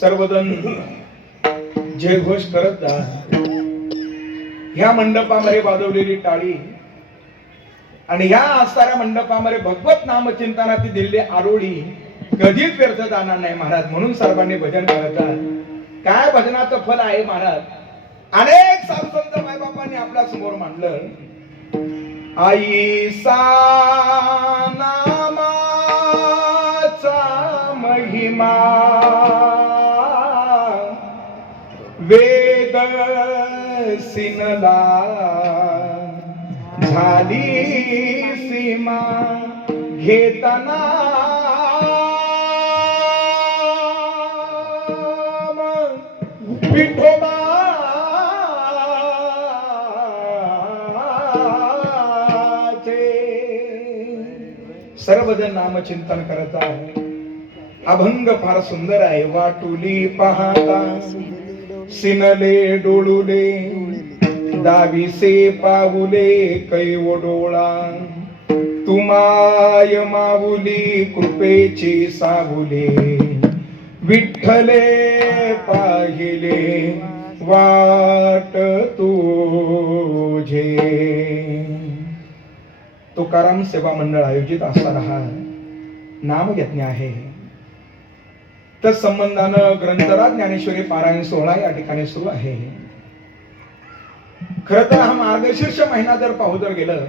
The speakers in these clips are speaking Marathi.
सर्वजण जयघोष करत जा. ह्या मंडपामध्ये वाजवलेली टाळी आणि ह्या असणाऱ्या मंडपामध्ये भगवत नामचिंतनाची दिलेली आरोळी कधीच व्यर्थ जाणार नाही महाराज. म्हणून सर्वांनी भजन करायचं. काय भजनाचं फल आहे महाराज. अनेक साधुसंत मायबापांनी आपल्या समोर मांडलं. आईसा नामाचा महिमा वेद सिनला झाली सीमा घेताना विठोबा सर्वजण नामचिंतन करत आहे. अभंग फार सुंदर आहे. वाटुली पाहता सिनले डोळुले दाविसे पाऊले कैव डोळा तुमाय माऊली कृपेची सावुले विठ्ठले पाहिले वाट तुझे. तुकाराम सेवा मंडळ आयोजित असणारा हा नामयज्ञ आहे. तर संबंधानं ग्रंथराज ज्ञानेश्वरी पारायण सोहळा या ठिकाणी सुरू आहे. खर तर हा मार्गशीर्ष महिना जर पाहू जर गेलं,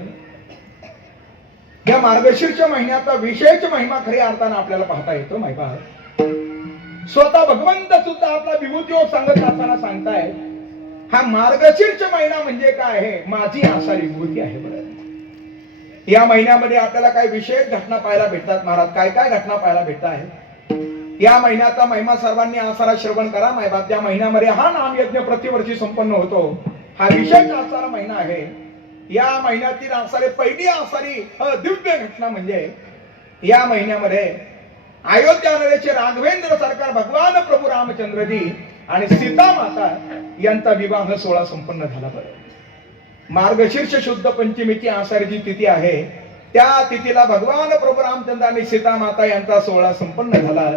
या मार्गशीर्ष महिन्याचा विशेष महिमा खऱ्या अर्थानं आपल्याला पाहता येतो. माहिती स्वतः भगवंत सुद्धा आपला विभूती योग सांगत असताना सांगताय, हा मार्गशीर्ष महिना म्हणजे काय आहे. माझी आषाढी विभूती आहे. बरं, या महिन्यामध्ये आपल्याला काही विशेष घटना पाहायला भेटतात महाराज. काय काय घटना पाहायला भेटत आहे. या महिन्याचा महिमा सर्वांनी आसारा श्रवण करा. मायबाप, त्या महिन्यामध्ये हा नामयज्ञ प्रतिवर्षी संपन्न होतो. हा विशेष आसारा महिना आहे. या महिन्यातील आसारी पहिली आसारी दिव्य घटना म्हणजे या महिन्यामध्ये अयोध्या नगरीचे राघवेंद्र सरकार भगवान प्रभू रामचंद्रजी आणि सीता माता यांचा विवाह सोहळा संपन्न झाला. बरं, मार्गशीर्ष शुद्ध पंचमीची आषाढीची तिथी आहे. त्या तिथीला भगवान प्रभू रामचंद्र आणि सीता माता यांचा सोहळा संपन्न झाला.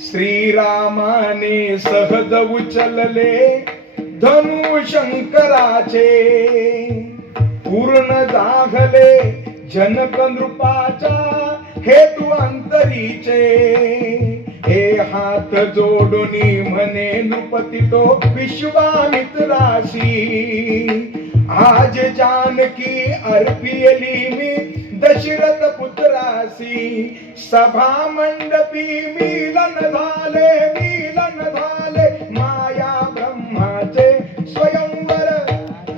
श्रीरामाने सहज उचलले धनु शंकराचे पूर्ण जागले जनक नृपाचा हेतू अंतरीचे. हे हात जोडुनी म्हणे नृपती तो विश्वामित्राशी आज जानकी अर्पियली मी दशरथ पुत्रासी. सभा मंडपी मिलन झाले माया ब्रह्माचे स्वयंवर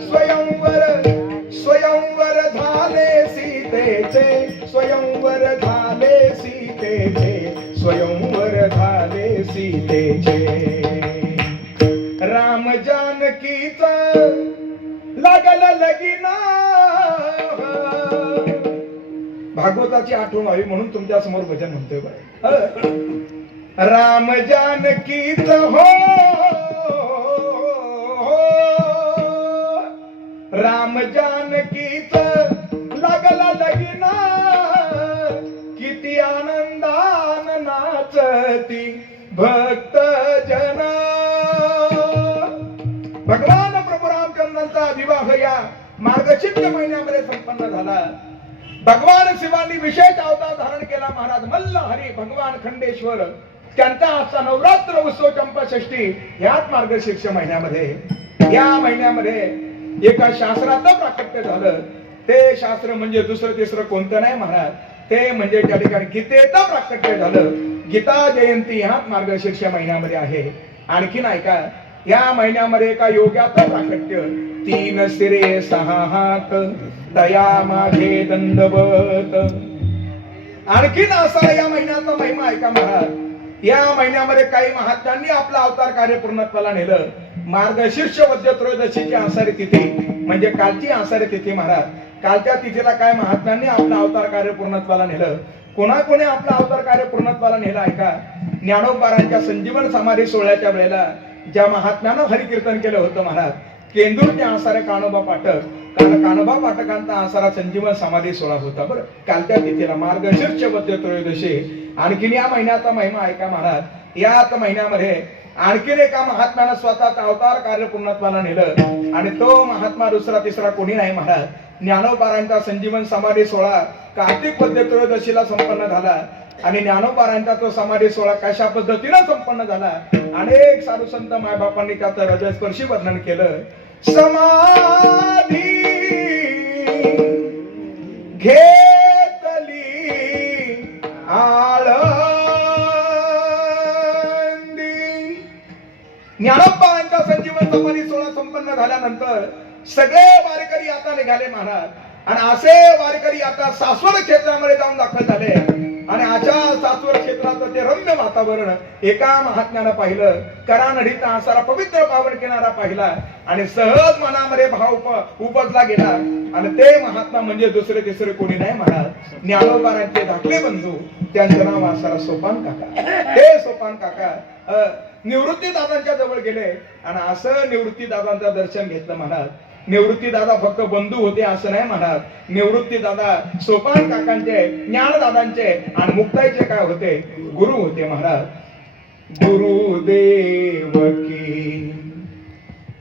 स्वयंवर स्वयंवर झाले सीतेचे स्वयंवर झाले सीतेचे स्वयंवर झाले सीतेचे. राम जानकीचा लागल लगीना. भागवताची आठवण व्हावी म्हणून तुमच्या समोर भजन म्हणतोय. बरं, राम जानकीच हो राम जानकीच लागल लगीना. किती आनंदान नाचती भक्त जन. भगवान प्रभू रामचंद्रांचा विवाह या मार्गशीर्ष महिन्यामध्ये संपन्न झाला. भगवान शिवांनी विशेष अवतार धारण केला महाराज. मल्लहरी भगवान खंडेश्वर त्यांचा आजचा नवरात्र उत्सव चंपाषष्ठी ह्याच मार्गशीर्ष महिन्यामध्ये. या महिन्यामध्ये एका शास्त्राचं प्राकट्य झालं. ते शास्त्र म्हणजे दुसरं तिसरं कोणतं नाही महाराज. ते म्हणजे त्या ठिकाणी गीतेचं प्राकट्य झालं. गीता जयंती ह्याच मार्गशीर्ष महिन्यामध्ये आहे. आणखीन ऐका, या महिन्यामध्ये एका योग्याचं प्राकट्य. 3 शिरे 6 हात दया माझे दंडवत. आणखीन असा या महिन्याचा महिमा ऐका महाराज. या महिन्यामध्ये काही महात्म्यांनी आपला अवतार कार्य पूर्णत्वाला नेलं. मार्गशीर्ष वद्य त्रयोदशीची आषाढी तिथी म्हणजे कालची आषाढी तिथी महाराज. कालच्या तिथीला काय महात्म्यांनी आपला अवतार कार्य पूर्णत्वाला नेलं. कोणाकोणी आपला अवतार कार्य पूर्णत्वाला नेला ऐका. ज्ञानोबारांच्या संजीवन समाधी सोहळ्याच्या वेळेला ज्या महात्म्यानं हरिकीर्तन केलं होतं महाराज, केंदूरचे आसारे कानोबा पाठक, कानोबा पाठकांचा आसारा संजीवन समाधी सोहळा होता. बरं, कालच्या तिथीला मार्गशीर्ष वद्य त्रयोदशी. आणखीन या महिन्याचा महिमा ऐका महाराज. याच महिन्यामध्ये आणखीन एका महात्म्यानं स्वतःचा अवतार कार्य पूर्णत्वाला नेलं आणि तो महात्मा दुसरा तिसरा कोणी नाही महाराज. ज्ञानोबारांचा संजीवन समाधी सोहळा कार्तिक वद्य त्रयोदशीला संपन्न झाला आणि ज्ञानोबारांचा तो समाधी सोहळा कशा पद्धतीनं संपन्न झाला. अनेक साधू संत मायबापांनी त्याचं हृदयस्पर्शी वर्णन केलं. समाधी घेतली आळंदी. ज्ञानोबारांचा संजीवन समाधी सोहळा संपन्न झाल्यानंतर सगळे वारकरी आता निघाले महाराज आणि असे वारकरी आता सासवड क्षेत्रामध्ये जाऊन दाखल झाले आणि अशा सासवड क्षेत्राचं ते रम्य वातावरण एका महात्म्यानं पाहिलं. करा नदीचा आसारा पवित्र पावन किनारा पाहिला आणि सहज मनामध्ये भाव उपजला गेला आणि ते महात्मा म्हणजे दुसरे तिसरे कोणी नाही महाराज. ज्ञानोबारांचे धाकले बंधू, त्यांचं नाव आसारा सोपान काका. हे सोपान काका निवृत्ती दादांच्या जवळ गेले आणि असं निवृत्ती दादांचं दर्शन घेतलं महाराज. निवृत्ती दादा फक्त बंधू होते असं नाही म्हणत. निवृत्ती दादा सोपान काकांचे, ज्ञान दादांचे आणि मुक्ताईचे काय होते? गुरु होते महाराज. गुरुदेव की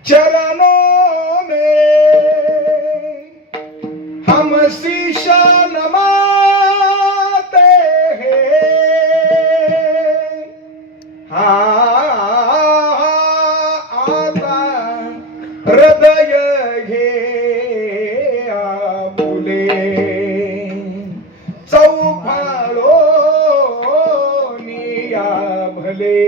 चरणों में हम शीश नमाते हैं. आता हृदय घे आपुले चौफाळो निया भले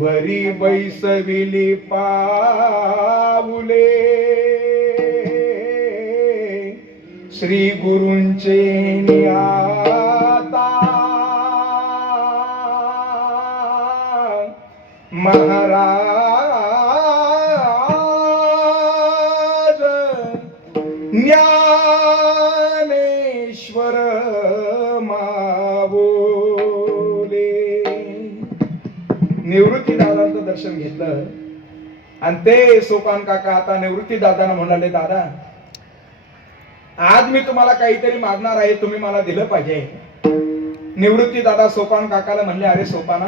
वरी बैसविली पाऊले श्री गुरूंचे आता महाराज ज्ञानेश्वर मावोले. निवृत्ती दादांचं दर्शन घेतलं आणि ते सोपान काका आता निवृत्ती दादांना म्हणाले, दादा आज मी तुम्हाला काहीतरी मागणार आहे, तुम्ही मला दिलं पाहिजे. निवृत्ती दादा सोपान काकाला म्हणले, अरे सोपाना,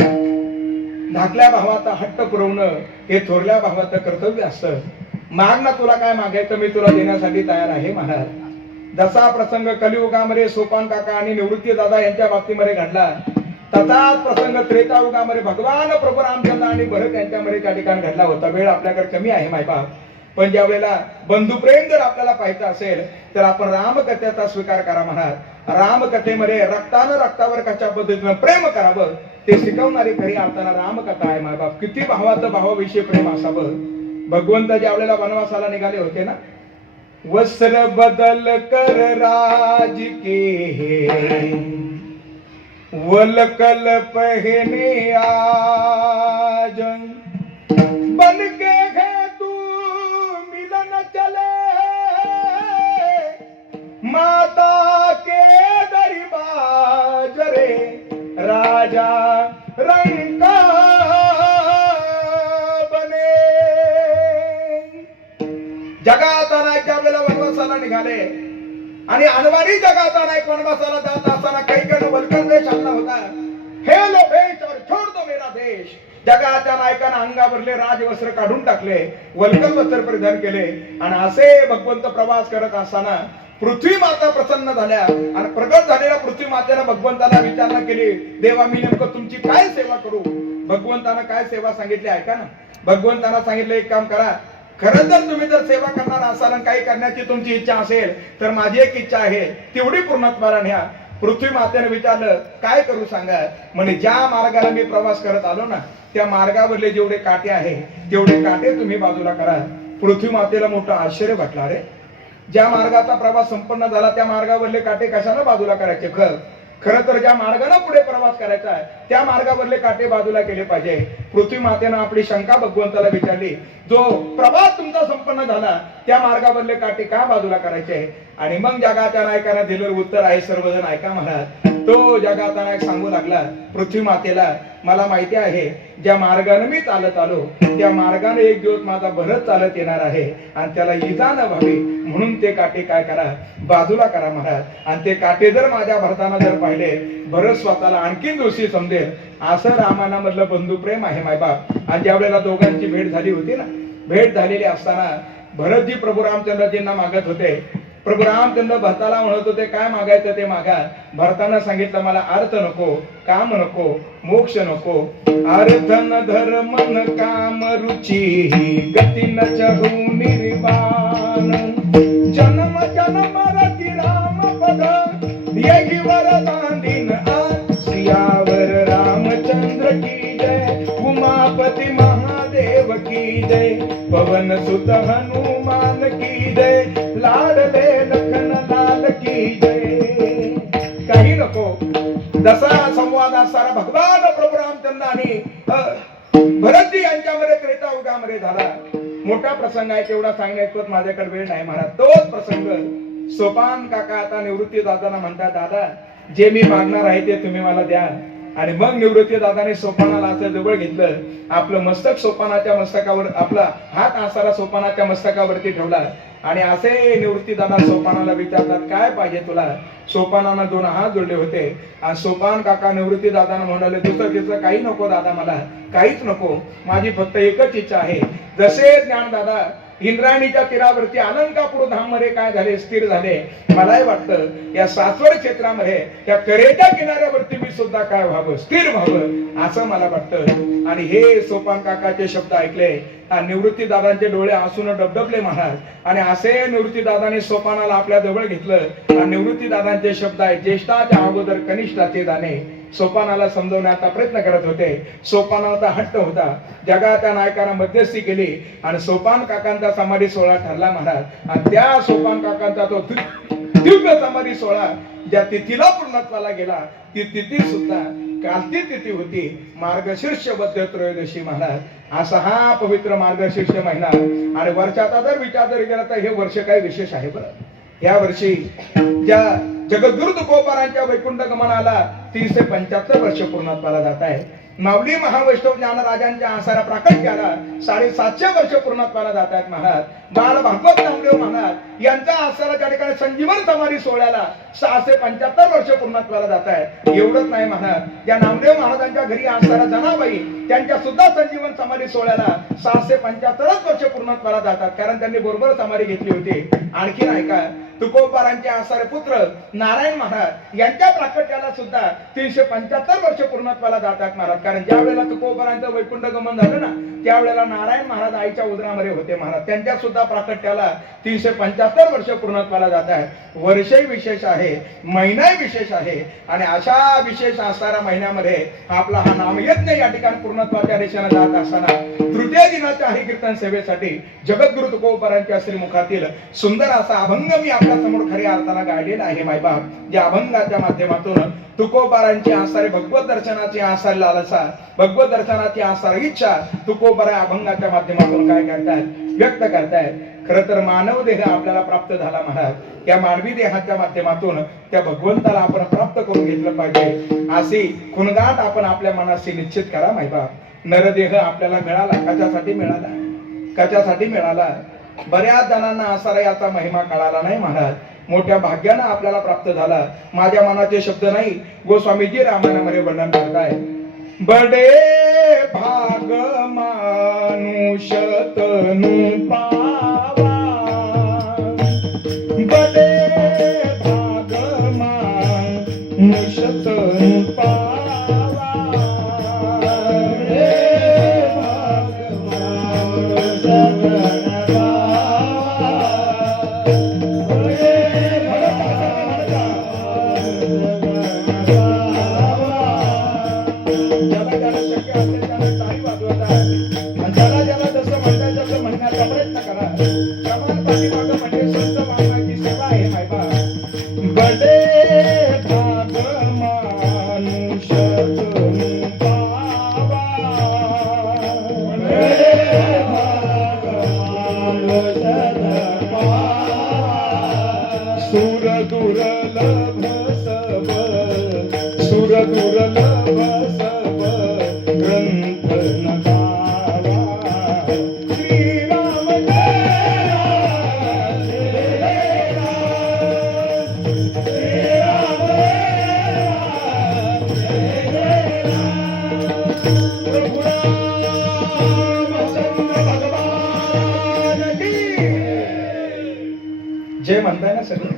धाकल्या भावाचा हट्ट पुरवणं हे थोरल्या भावाचं कर्तव्य असतं. माग ना, तुला काय मागायचं मी तुला देण्यासाठी तयार आहे महाराज. जसा प्रसंग कलियुगामध्ये सोपान काका आणि निवृत्ती दादा यांच्या बाबतीमध्ये घडला, तसाच प्रसंग त्रेतायुगामध्ये भगवान प्रभू रामचंद्र आणि भरत यांच्यामध्ये त्या ठिकाणी घडला होता. वेळ आपल्याकडे कमी आहे मायबाप, पण ज्या वेळेला बंधुप्रेम जर आपल्याला पाहायचं असेल तर आपण रामकथेचा स्वीकार करा महाराज. रामकथेमध्ये रक्तानं रक्तावर कशा पद्धतीनं प्रेम करावं ते शिकवणारी खरी अर्थानं रामकथा आहे मायबाप. किती भावाचं भावाविषयी प्रेम असावं. भगवंत ज्या वेळेला वनवासाला निघाले होते ना, वस्त्र बदल कर राज के वलकल पहने आज बन के है तू मिलन चले माता के दरबार रे राजा रंका बने. जगात अनायकच्या वेळेला वनवासाला निघाले आणि अनवाणी जगात अनायक वनवासाला जात असताना काही कडे वल्कल देश आणला होता. हे लो भेट और छोड़ दो मेरा देश. जगाच्या नायकानं अंगावरले राजवस्त्र काढून टाकले, वल्कल वस्त्र परिधान केले आणि असे भगवंत प्रवास करत असताना पृथ्वी माता प्रसन्न झाल्या आणि प्रगट झालेल्या पृथ्वी मातेनं भगवंताला विचारणा केली, देवा मी नेमकं तुमची काय सेवा करू? भगवंतानं काय सेवा सांगितली ऐका ना. भगवंतानं सांगितलं, एक काम करा, खरं तर तुम्ही जर सेवा करणार असाल आणि काही करण्याची तुमची इच्छा असेल तर माझी एक इच्छा आहे, तेवढी पूर्णत्वाला न्या. पृथ्वी मातेने विचारलं, काय करू सांगा? म्हणे ज्या मार्गाला मी प्रवास करत आलो ना त्या मार्गावरले जेवढे काटे आहे तेवढे काटे तुम्ही बाजूला करा. पृथ्वी मातेला मोठं आश्चर्य वाटलं. रे, ज्या मार्गाचा प्रवास संपन्न झाला त्या मार्गावरले काटे कशाला बाजूला करायचे? खरं तर ज्या मार्गाने पुढे प्रवास करायचा आहे त्या मार्गावरले काटे बाजूला केले पाहिजे. पृथ्वी मातेनं आपली शंका भगवंताला विचारली, जो प्रवास तुमचा संपन्न झाला त्या मार्गावरले काटे का बाजूला करायचे? आणि मग जगाच्या नायकांना दिलेलं उत्तर आहे सर्वजण ऐका महाराज. तो जगाचा नायक सांगू लागला पृथ्वी मातेला, मला माहिती आहे ज्या मार्गाने मी चालत आलो त्या मार्गाने एक दिवस माझा भरत चालत येणार आहे आणि त्याला इजा न व्हावी म्हणून ते काटे काय करा, बाजूला करा महाराज. आणि ते काटे जर माझ्या भरताना जर पाहिले, भरत स्वतःला आणखीन दोषी समजेल. असं रामाना मधलं बंधू प्रेम आहे मायबाप. आणि ज्या वेळेला दोघांची भेट झाली होती ना, भेट झालेली असताना भरतजी प्रभू रामचंद्रजींना मागत होते. प्रभू रामचंद्र भरताला म्हणत होते काय मागायचं ते मागा. भरतानं सांगितलं मला अर्थ नको, काम नको, मोक्ष नको. अर्थ न धर्म न काम रुची गती न चहू निर्वाण. जन्म जन्म रती राम पद यही वरदान दिन आज. सियावर रामचंद्र की जय, उमापति महादेव की जय, पवन सुत हनुमान की जय, लाडले लखन लाल की जय. काही नको. दसरा संवाद असणारा भगवान प्रभू रामचंद्र आणि भरतजी यांच्यामध्ये त्रेता युगामध्ये झाला. मोठा प्रसंग आहे, तेवढा सांगण्यात माझ्याकडे वेळ नाही महाराज. तोच प्रसंग सोपान काका आता निवृत्ती दादांना म्हणतात, दादा जे मी मागणार आहे ते तुम्ही मला द्या. आणि मग निवृत्ती दादाने सोपानाला असं जवळ घेतलं, आपलं मस्तक सोपानाच्या मस्तकावर, आपला हात आसारा सोपानाच्या मस्तकावरती ठेवला. आणि असे निवृत्ती दादा सोपानाला विचारतात काय पाहिजे तुला. सोपानानं दोन हात जोडले होते आणि सोपान काका निवृत्ती दादांना म्हणाले, दुसरं तिचं काही नको दादा, मला काहीच नको, माझी फक्त एकच इच्छा आहे. जसे ज्ञान दादा इंद्रायणीच्या तीरावरती अलंकापूर धाम मध्ये काय झाले, स्थिर झाले. मलाही वाटतं या सासवड क्षेत्रामध्ये त्या करेच्या किनाऱ्यावरती मी सुद्धा काय व्हावं, स्थिर व्हावं असं मला वाटतं. आणि हे सोपान काकाचे शब्द ऐकले, निवृत्ती दादांचे डोळे आसून डबडबले महाराज. आणि असे निवृत्ती दादाने सोपानाला आपल्या जवळ घेतलं. आणि निवृत्ती दादांचे शब्द आहे, ज्येष्ठाच्या अगोदर कनिष्ठाचे जाणे. सोपानाला समजवण्याचा प्रयत्न करत होते. सोपानाचा हट्ट होता. जगाच्या नायकांना मध्यस्थी केली आणि सोपान काकांचा समाधी सोहळा ठरला महाराज. आणि त्या सोपान काकांचा तो दिव्य समाधी सोहळा ज्या तिथीला पूर्णत्वाला गेला, ती तिथी सुद्धा कालची तिथी होती मार्गशीर्ष वद्य त्रयोदशी महाराज. असा हा पवित्र मार्गशीर्ष महिना. आणि वर्षाचा जर विचार जर केला तर हे वर्ष काही विशेष आहे बरं. या वर्षी ज्या जगद्गुरु तुकोबारांच्या वैकुंठ गमनाला 375 वर्ष पूर्णत्वाला जात आहे. माऊली महावैष्णव ज्ञानराजांच्या आसारा प्राकट्याला 750 वर्ष पूर्णत्वाला जात आहेत महाराज. बाळ भागवत नामदेव महाराज यांचा आसारा त्या ठिकाणी संजीवन समाधी सोहळ्याला 675 वर्ष पूर्णत्वाला जात आहेत. एवढंच नाही महाराज, या नामदेव महाराजांच्या घरी आसारा जनाबाई त्यांच्या सुद्धा संजीवन समाधी सोहळ्याला 675 वर्ष पूर्णत्वाला जातात, कारण त्यांनी बरोबर समाधी घेतली होती. आणखी नाही का, तुकोबारांचे आसारे पुत्र नारायण महाराज यांच्या प्राकट्याला सुद्धा 375 वर्ष पूर्णत्वाला जातात महाराज. कारण ज्या वेळेला तुकोबारांचं वैकुंठ गमन झालं ना, त्यावेळेला नारायण महाराज आईच्या उदरामध्ये होते महाराज. त्यांच्या सुद्धा प्राकट्याला 375 वर्ष पूर्णत्वाला जात आहे. वर्षही विशेष आहे, महिनाही विशेष आहे. आणि अशा विशेष असणाऱ्या महिन्यामध्ये आपला हा नामयज्ञ या ठिकाणी पूर्णत्वाच्या दिशेने जात असताना तृतीय दिनाच्या हरिकीर्तन सेवेसाठी जगद्गुरु तुकोबारांच्या श्रीमुखातील सुंदर असा अभंग मी आपल्या समोर खऱ्या अर्थाला गायलेला आहे मायबाप. ज्या अभंगाच्या माध्यमातून तुकोबारांची आसारी भगवत दर्शनाची आसारी लालसा, भगवत दर्शनाची आसारी इच्छा तुकोबारा अभंगाच्या माध्यमातून काय करतायत, व्यक्त करतायत. खरं तर मानव देह आपल्याला प्राप्त झाला महाराज. या मानवी देहाच्या माध्यमातून त्या भगवंताला आपण प्राप्त करून घेतलं पाहिजे, अशी खुणगाट आपण आपल्या मनाशी निश्चित करा मायबाप. नरदेह आपल्याला मिळाला, कशासाठी मिळाला, कशासाठी मिळाला. बऱ्याच जणांना आसारा याचा महिमा कळाला नाही महाराज. मोठ्या भाग्यानं आपल्याला प्राप्त झाला. माझ्या मनाचे शब्द नाही, गोस्वामीजी रामायणामध्ये वर्णन करताय. बडे भाग मानुष तनु पावा, बडे भाग मानुष तनु पावा, दुर्लभ सब ग्रंथ नकावा श्रीराम जय राम जय राम श्रीराम जय राम प्रभु रामचंद्र भगवान की जय म्हणताय ना सगळे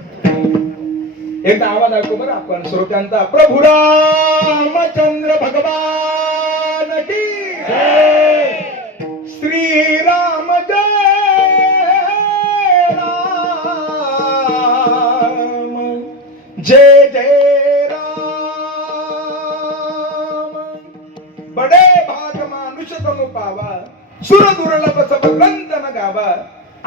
एकदा आवाज ऐकू बरं आपण श्रोत्यांचा प्रभु रामचंद्र भगवान की जय श्री राम जय राम जय जय राम बडे भाग मानुष तनु पावा सुर दुर्लभ सब ग्रंथ न गावा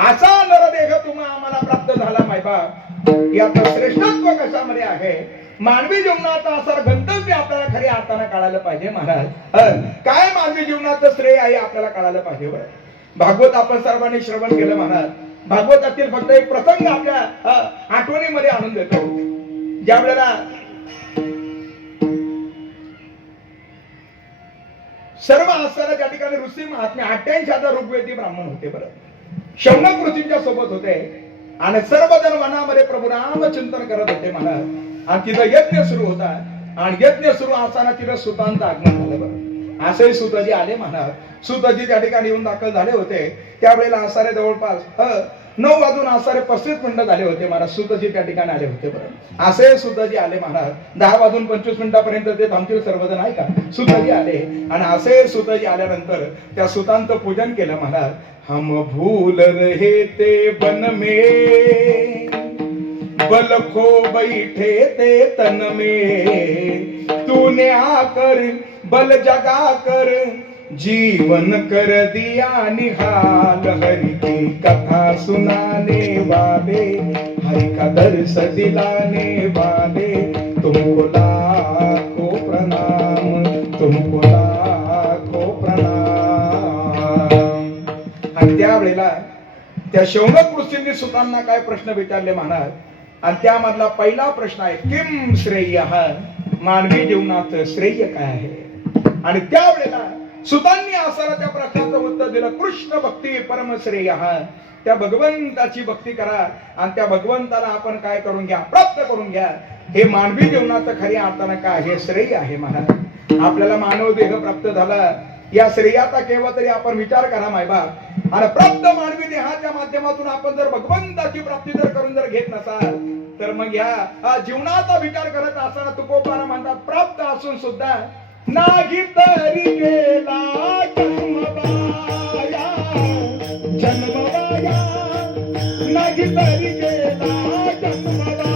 असा नरदेह तुम्हा आम्हाला प्राप्त झाला मायबाप यात श्रेष्ठत्व कशामध्ये आहे मानवी जीवनाचा असा गंतव्य आपल्याला खऱ्या अर्थाने कळायला पाहिजे महाराज काय मानवी जीवनाचं श्रेय आहे आपल्याला कळायला पाहिजे बरं भागवत आपण सर्वांनी श्रवण केलं महाराज भागवतातील फक्त एक प्रसंग आपल्या आठवणीमध्ये आणून देतो ज्या वेळेला सर्व आसरा त्या ठिकाणी ऋषी महात्मे 88,000 ऋग्वेदी ब्राह्मण होते बरं शौनक ऋषींच्या सोबत होते आणि सर्वजण वनामध्ये प्रभू राम चिंतन करत होते महाराज आणि तिथं यज्ञ सुरू होता आणि यज्ञ सुरू असताना तिथं सुतांचं आगमन झालं बरं असे सुतजी आले महाराज सुतजी त्या ठिकाणी येऊन दाखल झाले होते त्यावेळेला आसारे जवळपास 9 वाजून आसारे 35 मिनिटं झाले होते महाराज सुतजी त्या ठिकाणी आले होते बरं असे सुतजी आले महाराज 10 वाजून 25 मिनिटापर्यंत ते थांबतील सर्वजण आहे का सुतजी आले आणि असे सुतजी आल्यानंतर त्या सुतांचं पूजन केलं महाराज हम भूल रहे ते बन में बल खो बैठे ते तन में तूने आकर बल जगा कर जीवन कर दिया निहाल हरि की कथा सुनाने वाले हरि का दर्श दिलाने वाले तुमको लाखों प्रणाम तुमको लाखों प्रणाम आणि त्यावेळेला त्या शौनक ऋषींनी सुतांना काय प्रश्न विचारले महाराज आणि त्यामधला पहिला प्रश्न आहे किम श्रेय मानवी जीवनाचं श्रेय काय आहे आणि त्यावेळेला सुतांनी असताना त्या प्रश्नाचं उत्तर दिलं कृष्ण भक्ती परम श्रेय त्या भगवंताची भक्ती करा आणि त्या भगवंताला आपण काय करून घ्या प्राप्त करून घ्या हे मानवी जीवनाचं खऱ्या अर्थानं काय हे श्रेय आहे महाराज आपल्याला मानव देह प्राप्त झाला या श्रेयाचा केव्हा तरी आपण विचार करा मायबाप आणि प्राप्त मानवी देहाच्या माध्यमातून आपण जर भगवंताची प्राप्ती जर करून जर घेत नसाल तर मग या जीवनाचा विचार करत असताना तुकोबारा म्हणतात प्राप्त असून सुद्धा नाही तरी गेला जन्मवाया जन्मवाया नाही तरी गेला जन्मवाया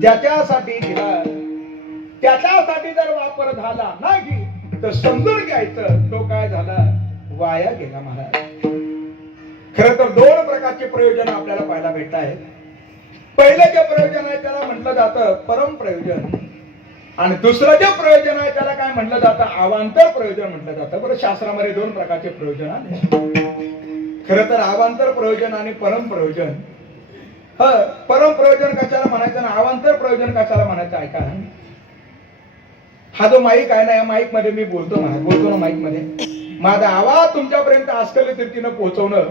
ज्याच्यासाठी दिला त्याच्यासाठी जर वापर झाला नाही तर समजून घ्यायचं तो काय झाला वाया गेला महाराज खर तर दोन प्रकारचे प्रयोजन आपल्याला पाहायला भेटत आहेत पहिलं जे प्रयोजन आहे त्याला म्हटलं जातं परम प्रयोजन, आणि दुसरं जे प्रयोजन आहे त्याला काय म्हटलं जातं, अवांतर प्रयोजन म्हटलं जातं. बरं, शास्त्रामध्ये दोन प्रकारचे प्रयोजन आले. खरं तर अवांतर प्रयोजन आणि परम प्रयोजन. परम प्रयोजन कशाला म्हणायचं आणि अवांतर प्रयोजन कशाला म्हणायचं ऐका. हा जो माईक आहे ना, या माईक मध्ये मी बोलतो ना, माईक मध्ये माझा आवाज तुमच्यापर्यंत अस्खलित रीतीनं पोहोचवणं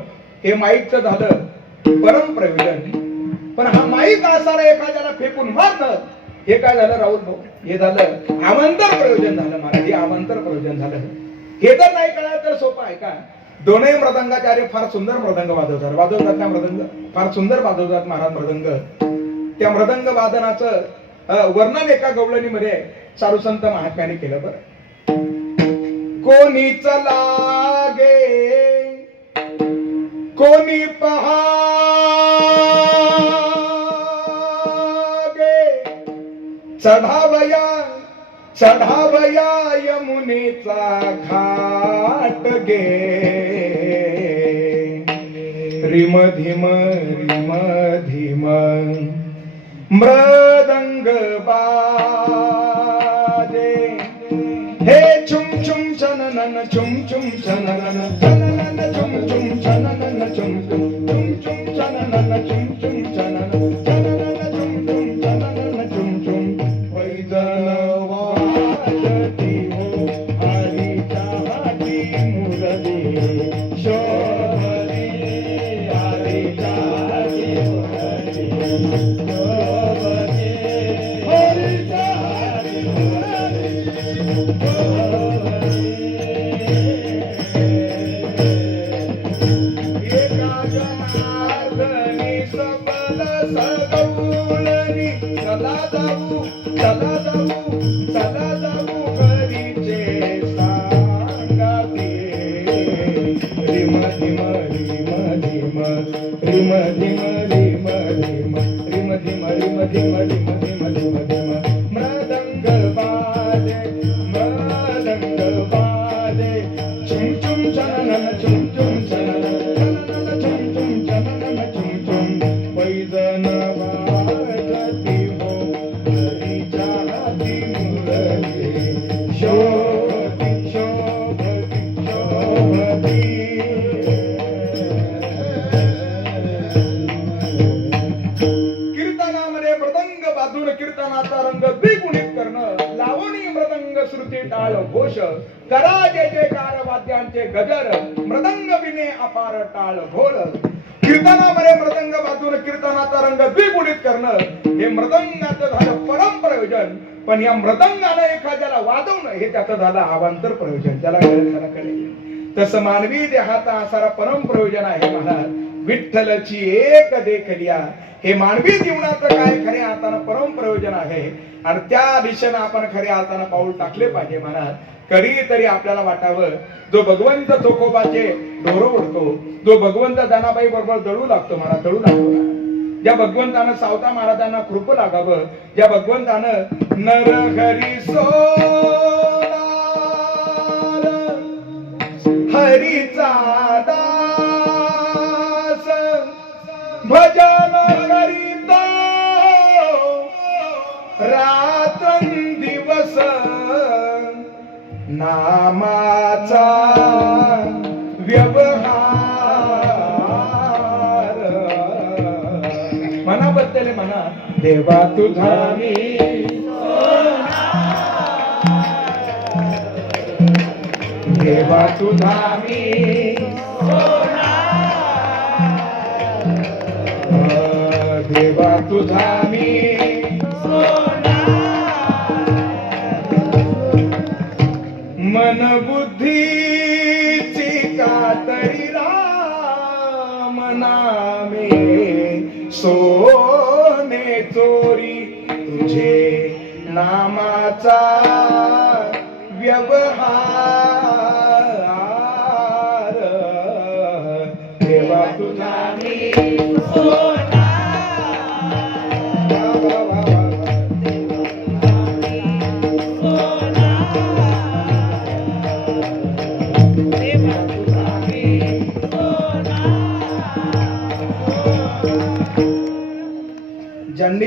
हे माईकचं झालं परम प्रयोजन. पण हा माईक असताना एखाद्याला फेकून मारणं हे काय झालं राहुल भाऊ, हे झालं अवांतर प्रयोजन झालं. महाराज, हे अवांतर प्रयोजन झालं. हे जर नाही कळालं तर सोपं आहे का. दोनही मृदंगाचार्य फार सुंदर मृदंग वाजवतात ना, मृदंग फार सुंदर वाजवतात महाराज मृदंग. त्या मृदंग वादनाचं वर्णन एका गवळणीमध्ये साधुसंत महात्म्याने केलं. बरं, कोणीच लागे कोणी पहागे, चढावया यमुनेचा घाट गे, रिम धिम मृदंग बाजे, हे चुम चुम चननन चुम चुम चननन चननन चुम चुम चननन चुम चुम चुम चननन चुम चुम चननन चननन चुम चुम चननन चुम चुम, पैदल वाजती हो हरीच्या हाती मुरली, शोभली हरीच्या हाती मुरली, शोभली हरीच्या हाती मुरली. चला जाऊ घरीचे सांगाते, रिम धिम मृदंग बाजे, चुम चुम चननन चुम चुम चननन चुम चुम चननन चुम चुम, पैजन वाजती हो हरीच्या हाती मुरली, शोभती शोभती शोभती. कीर्तनामध्ये मृदंग बाजून कीर्तनाचा रंग द्विगुणित करणं, लावणी मृदंग श्रुती टाळ घोष, करा जय जयकार वाद्यांचे गजर, मृदंग विने अपार टाळ घोळ. कीर्तनामध्ये मृदंग बाजून कीर्तनाचा रंग द्विगुणित करणं हे मृदंगाचं झालं परम प्रयोजन. पण या मृदंगानं एखाद्याला वाजवणं हे त्याचं झालं अवांतर प्रयोजन. त्याला कळेल. तसं मानवी देहाचा सारा परम प्रयोजन आहे महाराज. विठ्ठलची एक देखलिया हे मानवी जीवनाचं काय खऱ्या अर्थानं परम प्रयोजन आहे, आणि त्या दिशेनं आपण खऱ्या अर्थानं पाऊल टाकले पाहिजे महाराज. कधीतरी आपल्याला वाटावं, जो भगवंत चोखोबाचे ढोर ओढतो, जो भगवंत जनाबाई बरोबर दळू लागतो महाराज, दळू लागतो ना, ज्या भगवंतानं सावता महाराजांना कृप लागावं, ज्या भगवंतानं नरहरी सोनार हरीचा दास भजन करीतो रात्रंदिवस, नामाचा व्यवहार. मनाबद्दल म्हणा, देवा तुझा मी देवा तुझा मी देवा तुझा मी मन बुद्धीची कातरी राम नामे, सोने चोरी तुझे नामाचा व्यवहार. देवा तुझा मी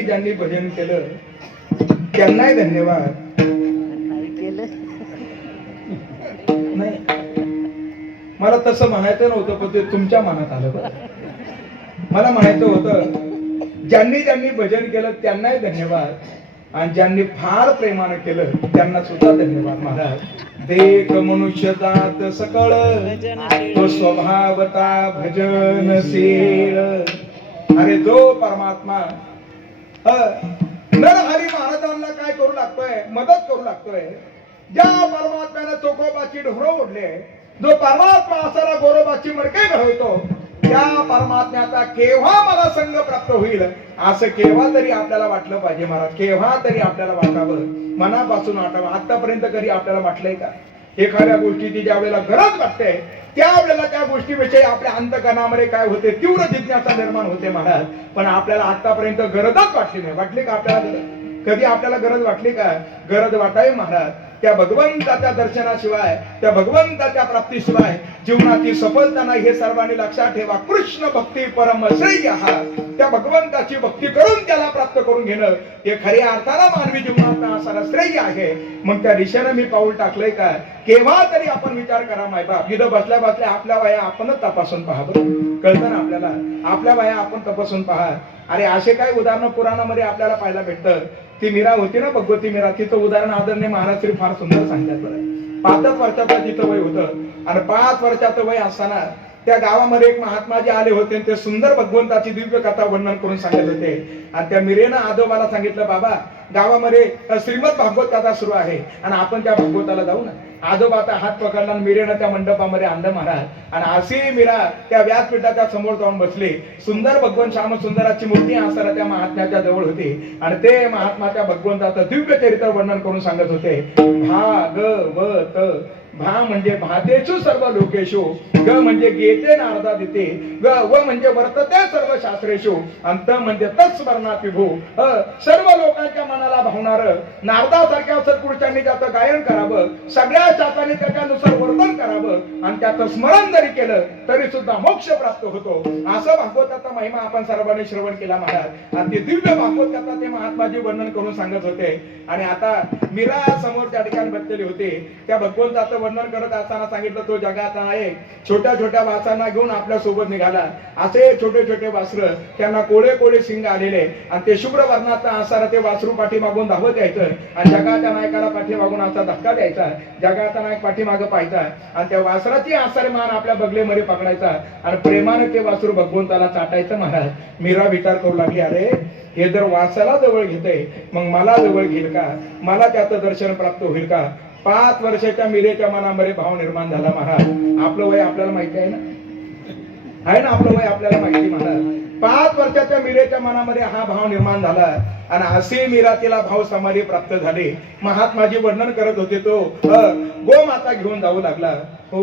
ज्यांनी भजन केलं त्यांनाही धन्यवाद. नाही, मला तसं म्हणायचं नव्हतं, पण ते तुमच्या मनात आलं बरं. मला म्हणायचं होतं ज्यांनी ज्यांनी भजन केलं त्यांनाही धन्यवाद, आणि ज्यांनी फार प्रेमानं केलं त्यांना सुद्धा धन्यवाद. महाराज, देख मनुष्य जात सकळ तो स्वभावता भजनशील. अरे जो परमात्मा नरहरी महाराजांना काय करू लागतोय, मदत करू लागतोय. ज्या परमात्म्याने चोखोबाची ढोरं ओढले, जो परमात्मा असाला गोरोबाची मडके घडवतो, त्या परमात्म्याचा केव्हा मला संग प्राप्त होईल असं केव्हा तरी आपल्याला वाटलं पाहिजे. महाराज, केव्हा तरी आपल्याला वाटावं, मनापासून वाटावं. आतापर्यंत कधी आपल्याला वाटलंय का एखाद्या गोष्टीची ज्या वेळेला गरज वाटते त्यावेळेला त्या गोष्टीविषयी आपल्या अंतकरणामध्ये काय होते, तीव्र जिज्ञासा निर्माण होते महाराज. पण आपल्याला आतापर्यंत गरजच वाटली नाही. वाटली का आपल्याला गरज? कधी आपल्याला गरज वाटली का? गरज वाटावी महाराज. त्या भगवंताच्या दर्शनाशिवाय, त्या भगवंताच्या प्राप्तीशिवाय जीवनाची सफलता नाही, हे सर्वांनी लक्षात ठेवा. कृष्ण भक्ती परम श्रेय. त्या भगवंताची भक्ती करून त्याला प्राप्त करून घेणं हे खऱ्या अर्थाला मानवी जीवनात असायला श्रेय आहे. मग त्या दिशेनं मी पाऊल टाकलंय का? केव्हा तरी आपण विचार करा मायबाप. इथं बसल्या बसल्या आपल्या वया आपणच तपासून पहा बरं. कळतं ना आपल्याला? आपल्या वया आपण तपासून पहा. अरे असे काही उदाहरणं पुराणामध्ये आपल्याला पाहायला भेटतं. ती मीरा होती ना, भगवती मीरा, तिचं उदाहरण आदरणीय महाराज श्री फार सुंदर सांगतात बरं. 5 वर्षाचं तिचं वय होतं, आणि 5 वर्षाचं वय असताना त्या गावामध्ये एक महात्माजी आले होते. ते सुंदर भगवंताची दिव्य कथा वर्णन करून सांगत होते. आणि त्या मीरेनं आजोबाला सांगितलं, बाबा गावामध्ये श्रीमद भागवत कथा सुरू आहे आणि आपण त्या भागवताला जाऊ ना. आजोबाचा हात पकडला आणि मीरेनं त्या मंडपामध्ये आणलं महाराज. आणि अशी मीरा त्या व्यासपीठाच्या समोर जाऊन बसली. सुंदर भगवान श्याम सुंदराची मूर्ती असताना त्या महात्म्याच्या जवळ होती, आणि ते महात्मा त्या भगवंताचं दिव्य चरित्र वर्णन करून सांगत होते. भागवत, भा म्हणजे भातेषु सर्व लोकेषु, ग म्हणजे गेते नारदा देते, व म्हणजे वर्तते सर्व शास्त्रेषु, अंत म्हणजे तत्स्मरणात विभू. सर्व लोकांच्या मनाला भावणार नारदासारख्या सत्पुरुषांनी त्याचं गायन करावं, सगळ्या शास्त्रांनी त्याच्यानुसार वर्तन करावं, आणि त्याचं स्मरण जरी केलं तरी सुद्धा मोक्ष प्राप्त होतो. असं भागवताचा महिमा आपण सर्वांनी श्रवण केला महाराज. आणि ते दिव्य भागवत कथा ते महात्माजी वर्णन करून सांगत होते. आणि आता मीरा समोर त्या ठिकाणी बसलेली होती. त्या भगवंताचं वर्णन करत असताना सांगितलं, तो जगाचा आहे. छोट्या छोट्या वासरांना घेऊन आपल्या सोबत निघाला. असे छोटे छोटे वासर, त्यांना कोळे कोळे शिंग आलेले, आणि ते शुभ्र वर्णाचा असणारा ते वासरू पाठीमागून धावत यायचं, आणि जगाच्या नायकाला पाठीमागून असा धक्का द्यायचा. जगाचा नायक पाठीमागं पाहायचा, आणि त्या वासराची आसार मान आपल्या बगलेमध्ये पकडायचा, आणि प्रेमाने ते वासरू भगवंताला चाटायचं. महाराज, मीरा विचार करू लागली, अरे हे जर वासाला जवळ घेतय, मग मला जवळ घेईल का? मला त्याचं दर्शन प्राप्त होईल का? 5 वर्षाच्या मीरेच्या मनामध्ये भाव निर्माण झाला. महाराज, आपलं वय आपल्याला माहिती आहे ना? आहे ना, आपलं वय आपल्याला माहिती. महाराज, 5 वर्षाच्या मीरेच्या मनामध्ये हा भाव निर्माण झाला, आणि असे मीरा तिला भाव समाधी प्राप्त झाले. महात्माजी वर्णन करत होते, तो गोमाता घेऊन जाऊ लागला. हो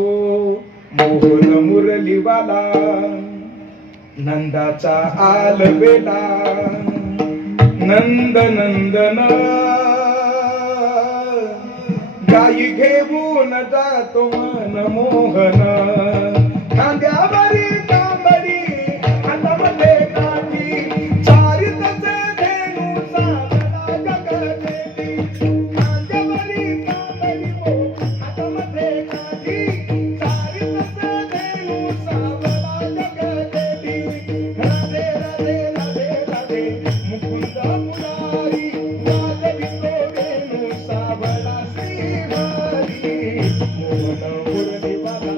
मोहन मुरलीवाला, नंदाचा आलवेला, नंद नंदन गाई घेऊन जातो मन मोहन. खांद्यावरी कांबरी, हातामध्ये काठी, चारितचे धेनू सावला जगदेवी. खांद्यावरी कांबरी, हातामध्ये काठी, चारितचे धेनू सावला जगदेवी. राधे राधे राधे राधे मुकुंद मुरारी, वाजवितो धेनू सावला श्रीहरी. मोहन मुरलीवाला,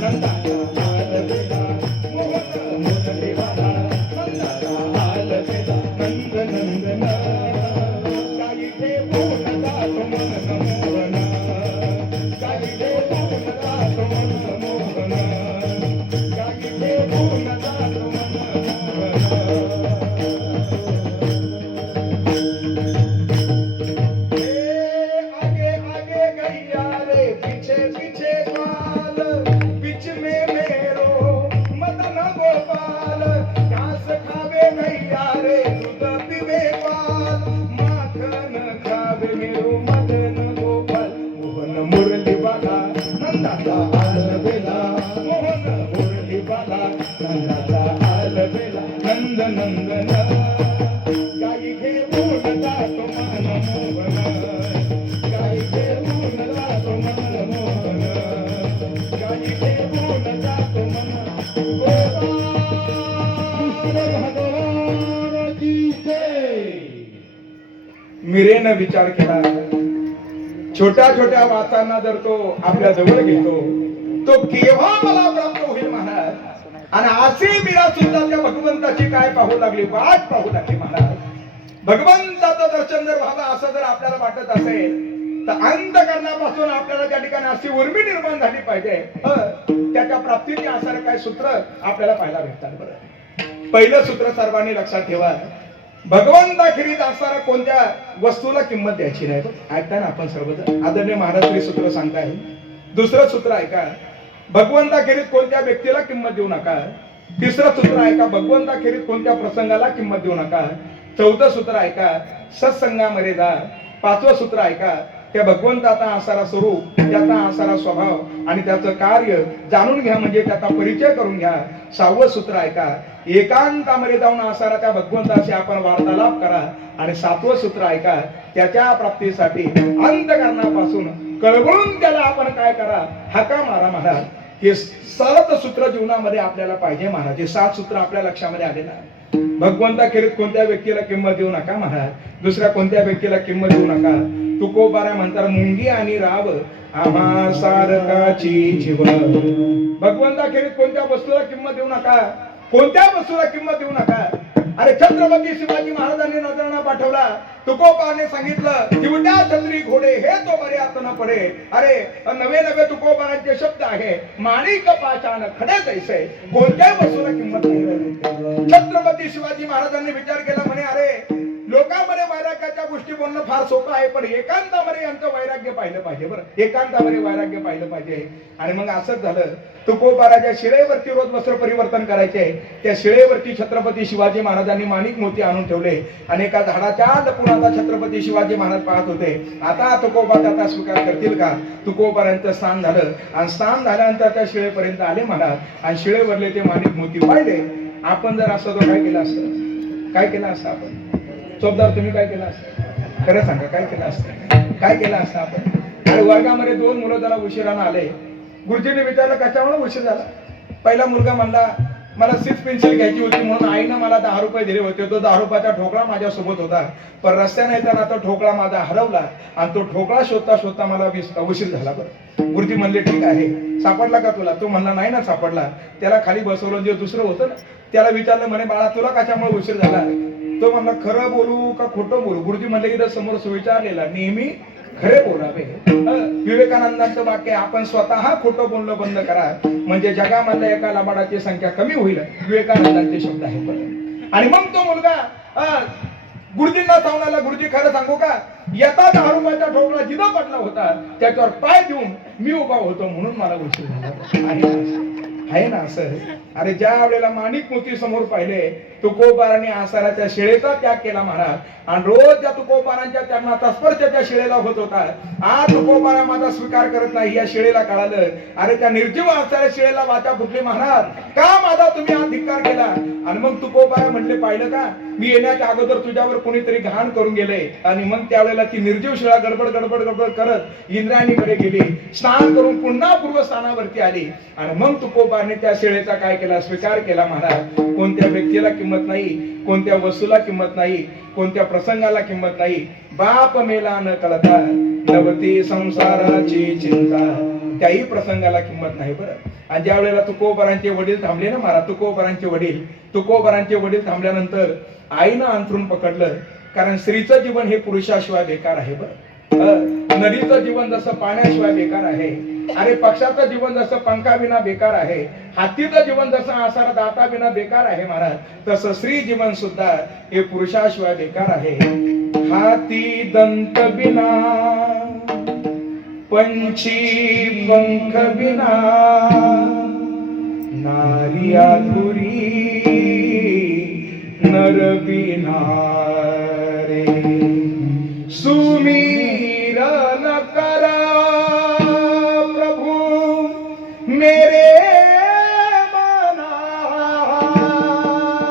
नंदाचा आलवेला, वीरेनं विचार केला. छोट्या छोट्या वाचांना जर तो आपल्या जवळ घेतो तो केव्हा मला प्राप्त होईल महाराज. आणि अशी मीरा सुद्धा त्या भगवंताची काय पाहू लागली, वाट पाहू लागली महाराज. भगवंताचं दर्शन जर व्हावं असं जर आपल्याला वाटत असेल तर अंतःकरणापासून आपल्याला त्या ठिकाणी अशी उर्मी निर्माण झाली पाहिजे. त्याच्या प्राप्तीचे असणारे काय सूत्र आपल्याला पाहायला भेटतात. बरं, पहिलं सूत्र सर्वांनी लक्षात ठेवा, भगवंताखेरीज असणारा कोणत्या वस्तूला किंमत द्यायची नाही. ऐकता ना आपण सर्वजण, आदरणीय महाराज श्री सूत्र सांगताय. दुसरं सूत्र ऐका, भगवंताखेरीज कोणत्या व्यक्तीला किंमत देऊ नका. तिसरं सूत्र ऐका, भगवंताखेरीज कोणत्या प्रसंगाला किंमत देऊ नका. चौथं सूत्र ऐका, सत्संगामध्ये जा. पाचवं सूत्र ऐका, त्या भगवंताचा असणारा स्वरूप, त्याचा असणारा स्वभाव आणि त्याचं कार्य जाणून घ्या, म्हणजे त्याचा परिचय करून घ्या. सहावं सूत्र ऐका, एकांतामध्ये जाऊन असणारा त्या भगवंताशी आपण वार्तालाप करा. आणि सातवं सूत्र ऐका, त्याच्या प्राप्तीसाठी अंतःकरणापासून कळवळून त्याला आपण काय करा, हाका मारा महाराज. हे 7 सूत्र जीवनामध्ये आपल्याला पाहिजे महाराज. हे 7 सूत्र आपल्या लक्षामध्ये आले ना. भगवंताखेरीज कोणत्या व्यक्तीला किंमत देऊ नका महाराज. दुसऱ्या कोणत्या व्यक्तीला किंमत देऊ नका. तुकोबारा म्हणतात, मुंगी आणि राव आम्हा सारकाची जीव. भगवंताखेरीज कोणत्या वस्तूला किंमत देऊ नका. कोणत्या वस्तूला किंमत देऊ नका. अरे छत्रपती शिवाजी महाराजांनी नजराणा पाठवला, तुकोबाने सांगितलं दिवट्या छत्री घोडे हे तो मर्याद न पडे. अरे नवे नवे तुकोबारांचे शब्द आहे, माणिक पाषाण खडे तैसे. कोणत्या वस्तूला किंमत नाही. छत्रपती शिवाजी महाराजांनी विचार केला, म्हणे अरे लोकांमध्ये वैराग्याच्या गोष्टी बोलणं फार सोपं आहे, पण एकांतामध्ये यांचं वैराग्य पाहिलं पाहिजे. बरं, एकांतामध्ये वैराग्य पाहिलं पाहिजे. आणि मग असंच झालं, तुकोबाराच्या शिळेवरती रोज वस्त्र परिवर्तन करायचे. त्या शिळेवरती छत्रपती शिवाजी महाराजांनी माणिक मोती आणून ठेवले. आणि एका झाडाच्या लपून आता छत्रपती शिवाजी महाराज पाहत होते. आता तुकोबा त्याचा स्वीकार करतील का. तुकोबारांचं स्नान झालं आणि स्नान झाल्यानंतर त्या शिळेपर्यंत आले महाराज आणि शिळेवरले ते माणिक मोती पाहिले. आपण जर असं तो काय केलं असतं, काय केलं असतं आपण. चोपदार तुम्ही काय केलं असतं, खरं सांगा, काय केलं असतं, काय केलं असतं आपण. आणि वर्गामध्ये 2 मुलं जरा उशिरानं आले. गुरुजीने विचारलं कशामुळे उशीर झाला. पहिला मुलगा म्हणला मला 6 पेन्सिल घ्यायची होती म्हणून आईनं मला 10 रुपये दिले होते. तो 10 रुपयाचा ठोकळा माझ्यासोबत होता, पण रस्त्याने येताना तो ठोकळा माझा हरवला आणि तो ठोकळा शोधता शोधता मला उशीर झाला. बरं, गुरुजी म्हणले ठीक आहे, सापडला का तुला. तो म्हणला नाही ना सापडला. त्याला खाली बसवलं, जे दुसरं होतं ना त्याला विचारलं, म्हणे बाळा तुला कशामुळे उशीर झाला. तो म्हणला खरं बोलू का खोटं बोलू. गुरुजी म्हणले की समोर सुविचारलेला नेहमी खरे बोलावे. विवेकानंदांचं वाक्य, आपण स्वतः खोटं बोलणं बंद करा म्हणजे जगामधल्या एका लबाडाची संख्या कमी होईल. विवेकानंदांचे शब्द आहेत. आणि मग तो मुलगा गुरुजींना सांगण्याला, गुरुजी खरं सांगू का, येता 10 रुपयाचा ठोकळा जिथं पडला होता त्याच्यावर पाय देऊन मी उभा होतो म्हणून मला उशीर झाला. आहे ना असं. अरे ज्या वेळेला माणिक मोती समोर पाहिले, तुकोबारांनी आसाराच्या शिळेचा त्याग केला महाराज. आणि रोज त्या तुकोबारांच्या त्यांना स्पर्श त्या शिळेला होत होता. आज तुकोबारा माझा स्वीकार करत नाही. या शिळेला कळालं, अरे त्या निर्जीव आसाऱ्या शिळेला वाचा फुटली महाराज, का माझा तुम्ही हा धिक्कार केला. आणि मग तुकोबारा म्हणले पाहिलं का, मी येण्याच्या अगोदर तुझ्यावर कोणीतरी घाण करून गेले. आणि मग त्यावेळेला ती निर्जीव शिळा गडबड गडबड गडबड करत इंद्रायणीकडे गेली, स्नान करून पुन्हा पूर्वस्थानावरती आली. आणि मग तुकोबाने त्या शिळेचा काय केला, स्वीकार केला महाराज. कोणत्या व्यक्तीला किंमत नाही, कोणत्या वस्तूला किंमत नाही, कोणत्या प्रसंगाला किंमत नाही. बाप मेला न कळता नवती संसाराची चिंता, त्याही प्रसंगाला किंमत नाही. बरं, आणि ज्या वेळेला तुकोबारांचे वडील थांबले ना महाराज, तुकोबारांचे वडील थांबल्यानंतर आईनं अंथरून पकडलं. कारण स्त्रीचं जीवन हे पुरुषाशिवाय बेकार आहे. बरं, नदीचं जीवन जसं पाण्याशिवाय बेकार आहे, अरे पक्षाचं जीवन जसं पंखाविना बेकार आहे, हातीचं जीवन जसं आसारा दाताविना बेकार आहे महाराज, तसं स्त्री जीवन सुद्धा हे पुरुषाशिवाय बेकार आहे. हाती दंत बिना, पंछी पंख बिना, नारी अधुरी नर बिना रे. सुमीरन करा प्रभु मेरे मना,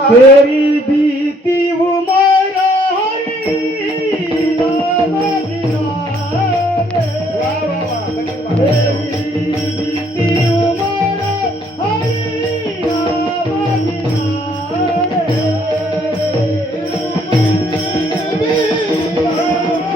तेरी बीती उमर हरी नाम बिना रे. तेरी बीती उमर हरी नाम बिना रे.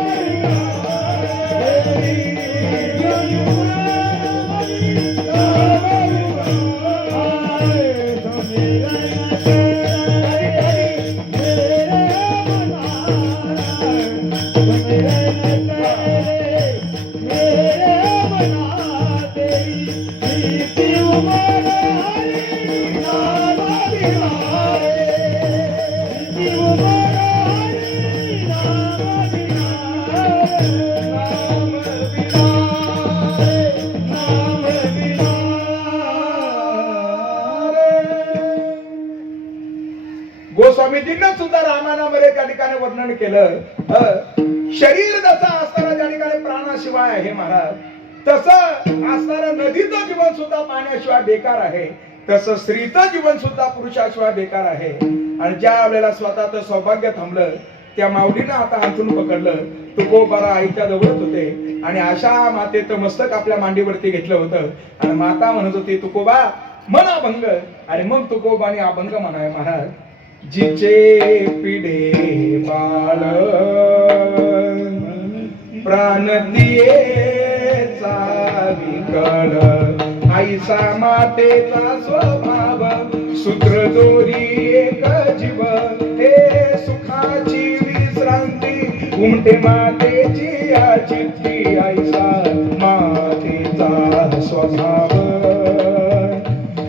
गोस्वामीजींना सुद्धा रामायणामध्ये त्या ठिकाणी वर्णन केलं. शरीर जसं असताना त्या ठिकाणी प्राणाशिवाय आहे महाराज, तसं असणारं नदीचं जीवन सुद्धा पाण्याशिवाय बेकार आहे, तसं स्त्रीचं जीवन सुद्धा पुरुषाशिवाय बेकार आहे. आणि ज्या वेळेला स्वतःचं सौभाग्य थांबलं, त्या माऊलीनं आता हातून पकडलं. तुकोबारा आईच्या जवळच होते आणि अशा मातेचं मस्तक आपल्या मांडीवरती घेतलं होतं आणि माता म्हणत होती, तुकोबा मन अभंग. आणि मग तुकोबाने अभंग म्हणाय महाराज. जिचे पिढे बाळ प्राण दियेचा विकळ, आईसा मातेचा स्वभाव सूत्र दोरी एक जीव. हे सुखाची विश्रांती उमटे मातेची या चित्ती, आईसा मातेचा स्वभाव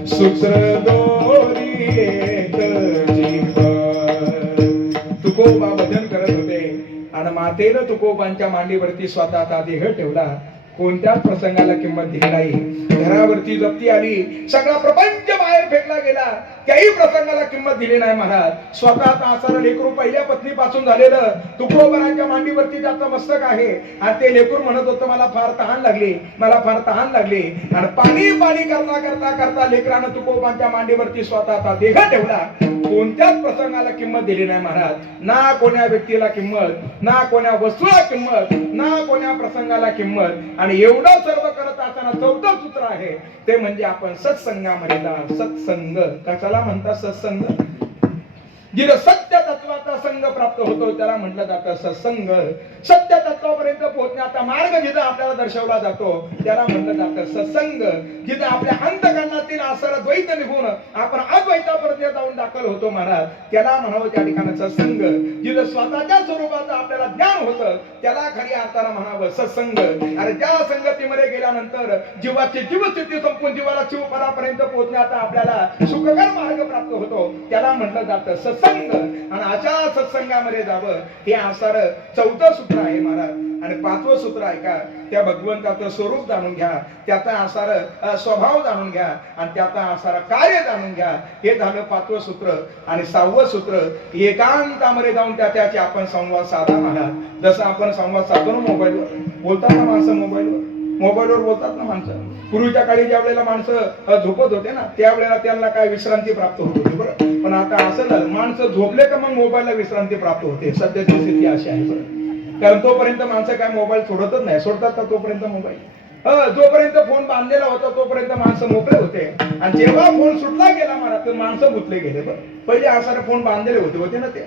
सूत्र दोरी एक जीव. तुकोबा भजन करत होते आणि मातेनं तुकोबांच्या मांडीवरती स्वतःचा देह ठेवला. कोणत्याच प्रसंगाला किंमत दिली नाही. घरावरती जप्ती आली, सगळा प्रपंच बाहेर फेकला गेला, त्याही प्रसंगाला किंमत दिली नाही महाराज. स्वतःचा आसरा लेकरू पहिल्या पत्नीपासून झालेलं, तुकोबांच्या मांडीवरती त्याचं मस्तक आहे आणि ते लेकूर म्हणत होतं, मला फार तहान लागली, मला फार तहान लागली. आणि पाणी पाणी करता करता करता लेकरानं तुकोबांच्या मांडीवरती स्वतःचा देह ठेवला. कोणत्याच प्रसंगाला किंमत दिली नाही महाराज. ना कोण्या व्यक्तीला किंमत, ना कोण्या वस्तूला किंमत, ना कोण्या प्रसंगाला किंमत. आणि एवढं सर्व करत असताना चौथं सूत्र आहे, ते म्हणजे आपण सत्संगामध्ये जा. सत्संग कशाला म्हणतात? सत्संग. जिथं सत्य तत्वाचा संग प्राप्त होतो त्याला म्हटलं जातं सत्संग. सत्य तत्वापर्यंत पोहोचण्याचा मार्ग जिथं आपल्याला दर्शवला जातो त्याला म्हटलं जातं सत्संग. जिथं आपल्या अंतःकरणातील आसरा द्वैत निघून आपण अद्वैतापर्यंत जाऊन दाखल होतो महाराज, त्याला म्हणावं त्या ठिकाणी सत्संग. जिथं स्वतःच्या स्वरूपाचं आपल्याला ज्ञान होतं त्याला खरी अर्थानं म्हणावं सत्संग. आणि त्या संगतीमध्ये गेल्यानंतर जीवाची जीवस्थिती संपून जीवाला शिवपरापर्यंत पोहोचण्याचा आपल्याला सुखकर मार्ग प्राप्त होतो, त्याला म्हटलं जातं सत्संग. आणि अशा सत्संगामध्ये जावं हे आसार चौथं सूत्र आहे महाराज. आणि पाचवं सूत्र आहे का, त्या भगवंताचं स्वरूप जाणून घ्या, त्याचा आसार स्वभाव जाणून घ्या आणि त्याचा आसार कार्य जाणून घ्या. हे झालं पाचवं सूत्र. आणि सहावं सूत्र, एकांतामध्ये जाऊन त्याचे आपण संवाद साधा महाराज. जसं आपण संवाद साधतो ना मोबाईलवर, बोलतात ना माणसं मोबाईलवर बोलतात ना माणसं. पूर्वीच्या काळी ज्या वेळेला माणसं झोपत होते ना त्यावेळेला त्यांना काय विश्रांती प्राप्त होत होती बरं. पण आता असं झालं, माणसं झोपले का मग मोबाईलला विश्रांती प्राप्त होते. सध्याची स्थिती अशी आहे बरं. कारण तोपर्यंत माणसं काय मोबाईल सोडतच नाही. सोडतात का तोपर्यंत मोबाईल? जोपर्यंत फोन बांधलेला होता तोपर्यंत माणसं मोकळे होते. आणि जेव्हा फोन सुटला गेला महाराज तर माणसं गुंतले गेले बरं. पहिले असारे फोन बांधलेले होते ना ते,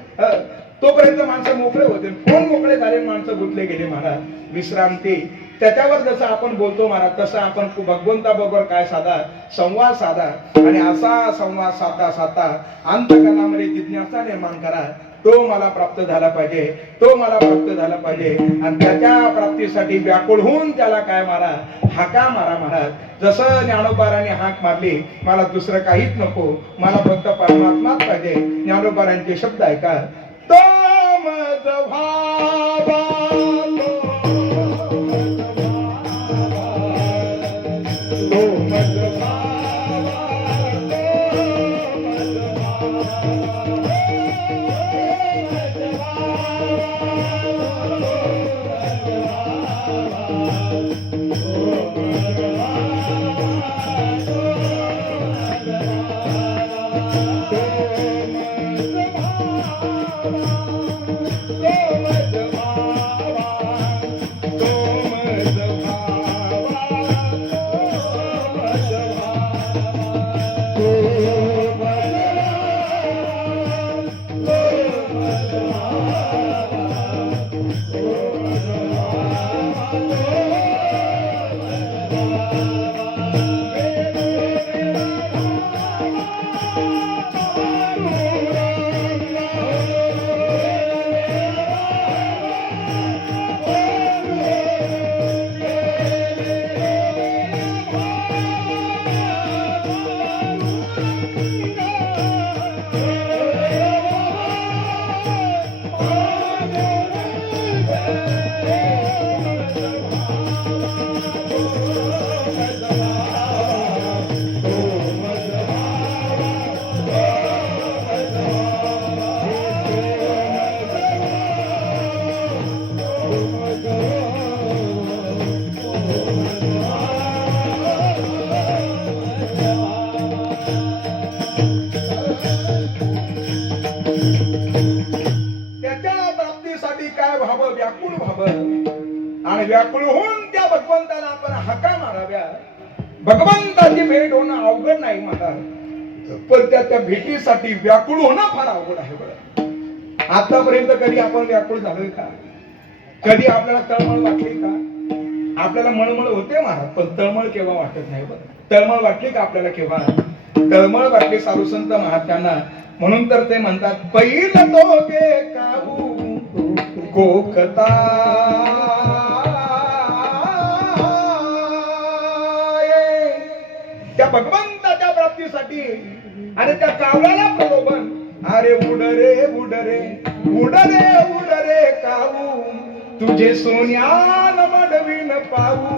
तोपर्यंत माणसं मोकळे होते. फोन मोकळे झाले, माणसं गुंतले गेले महाराज. विश्रांती त्याच्यावर जसं आपण बोलतो महाराज, तसं आपण भगवंताबरोबर काय साधा, संवाद साधा. आणि असा संवाद साधता साधता अंतःकरणामध्ये जिज्ञासा निर्माण करा. तो मला प्राप्त झाला पाहिजे, तो मला प्राप्त झाला पाहिजे. आणि त्याच्या प्राप्तीसाठी व्याकुळ होऊन त्याला काय मारा, हाका मारा महाराज. जसं ज्ञानोबारांनी हाक मारली, मला दुसरं काहीच नको, मला फक्त परमात्माच पाहिजे. ज्ञानोबारांचे शब्द ऐका. तो मज भावा, तो त्या भगवंताला आपण हाका माराव्या. भगवंताची भेट होणं अवघड नाही महाराज, पण त्या भेटीसाठी व्याकुळ होणं फार अवघड आहे बरं. आतापर्यंत कधी आपण व्याकुळ झालोय का? कधी आपल्याला तळमळ वाटली का? आपल्याला मळमळ होते महाराज, पण तळमळ केव्हा वाटत नाही बरं. तळमळ वाटली का आपल्याला केव्हा? तळमळ वाटली साधू संत महात्म्यांना. म्हणून तर ते म्हणतात, पहिलं तो गे काहू कोकता त्या भगवंताच्या प्राप्तीसाठी आणि त्या कावळ्याला प्रलोभन. अरे उड रे उड रे उड रे उड रे काहू, तुझे सोन्यान मडवीन पाहू,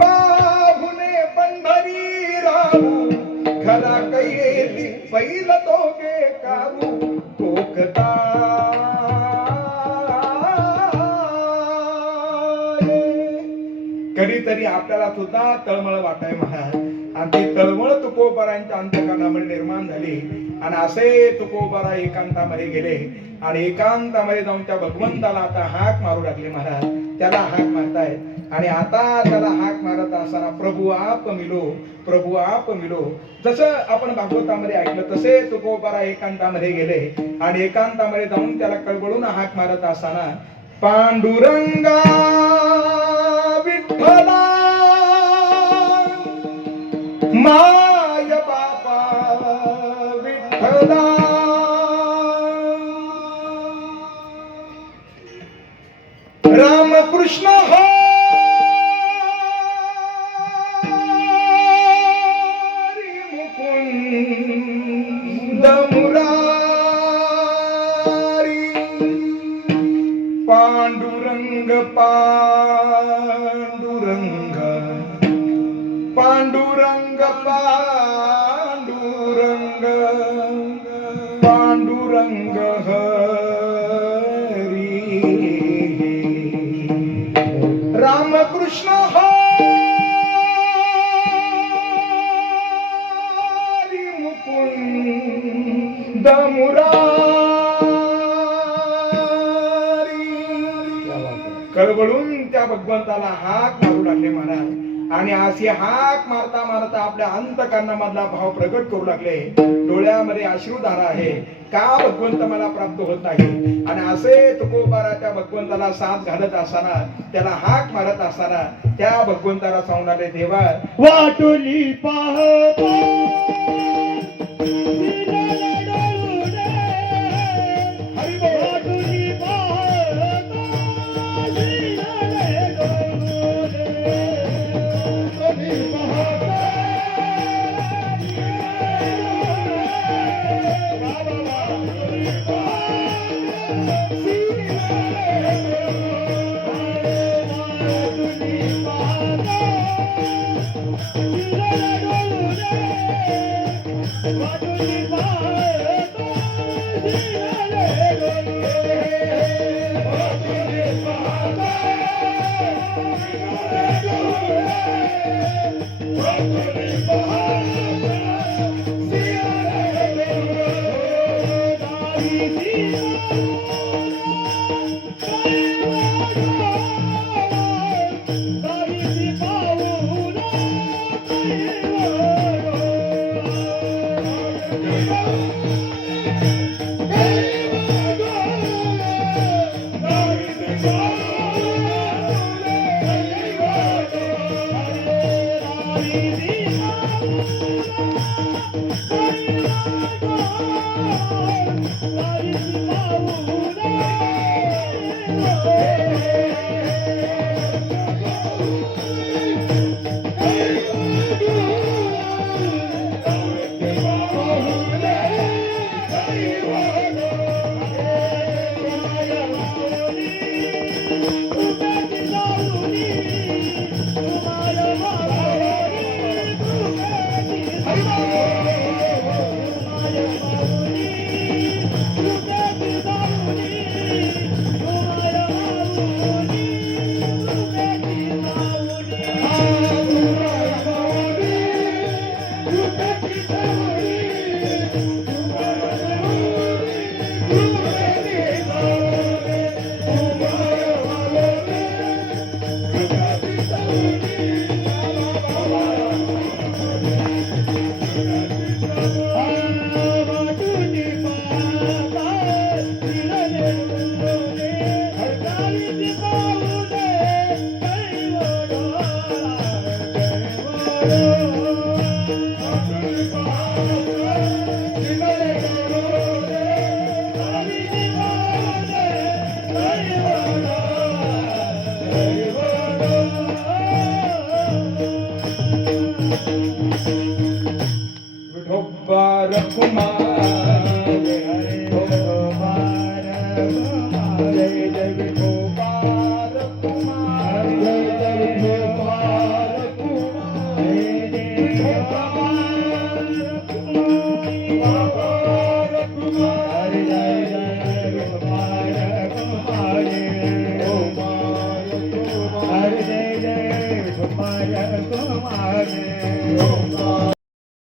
पाहुणे पंढरी राहू, खरा कैली पहिलं तो गे काहू कोकता. कधीतरी आपल्याला सुद्धा तळमळ वाटाय महाराज, आणि ती तळमळ तुकोबारांच्या अंतःकरणामध्ये निर्माण झाली. आणि असे तुकोबारा एकांतामध्ये गेले आणि एकांतामध्ये जाऊन त्या भगवंताला आता हाक मारू लागले महाराज. त्याला हाक मारतायत आणि आता त्याला हाक मारत असताना प्रभू आप मिलो, प्रभू आप मिलो. जसं आपण भागवतामध्ये ऐकलं तसे तुकोबारा एकांतामध्ये गेले आणि एकांतामध्ये जाऊन त्याला कळवळून हाक मारत असताना, पांडुरंगा विठ्ठला माय बापा विठ्ठला, रामकृष्ण हरी मुकुंद मुरारी, पांडुरंग पांडुरंग पांडुरंग पांडुरंग पांडुरंग हरी, रामकृष्ण हरी मुकुंद मुरारी. कळवळून त्या भगवंताला हाक मारू लागले महाराज. आणि अशी हाक मारता मारता आपल्या अंतःकरणामधला भाव प्रगट करू लागले. डोळ्यामध्ये अश्रुधारा आहे, का भगवंत मला प्राप्त होत नाही. आणि असे तुकोबारा त्या भगवंताला साथ घालत असताना, त्याला हाक मारत असताना त्या भगवंताला सांगून आले, देवा वाटुली पाहता हरी विठोबा रखुमार जय जय विठोबा रखुमार जय जय विठोबा रखुमार विठोबा रखुमार जय जय विठोबा रखुमार जय जय विठोबा रखुमार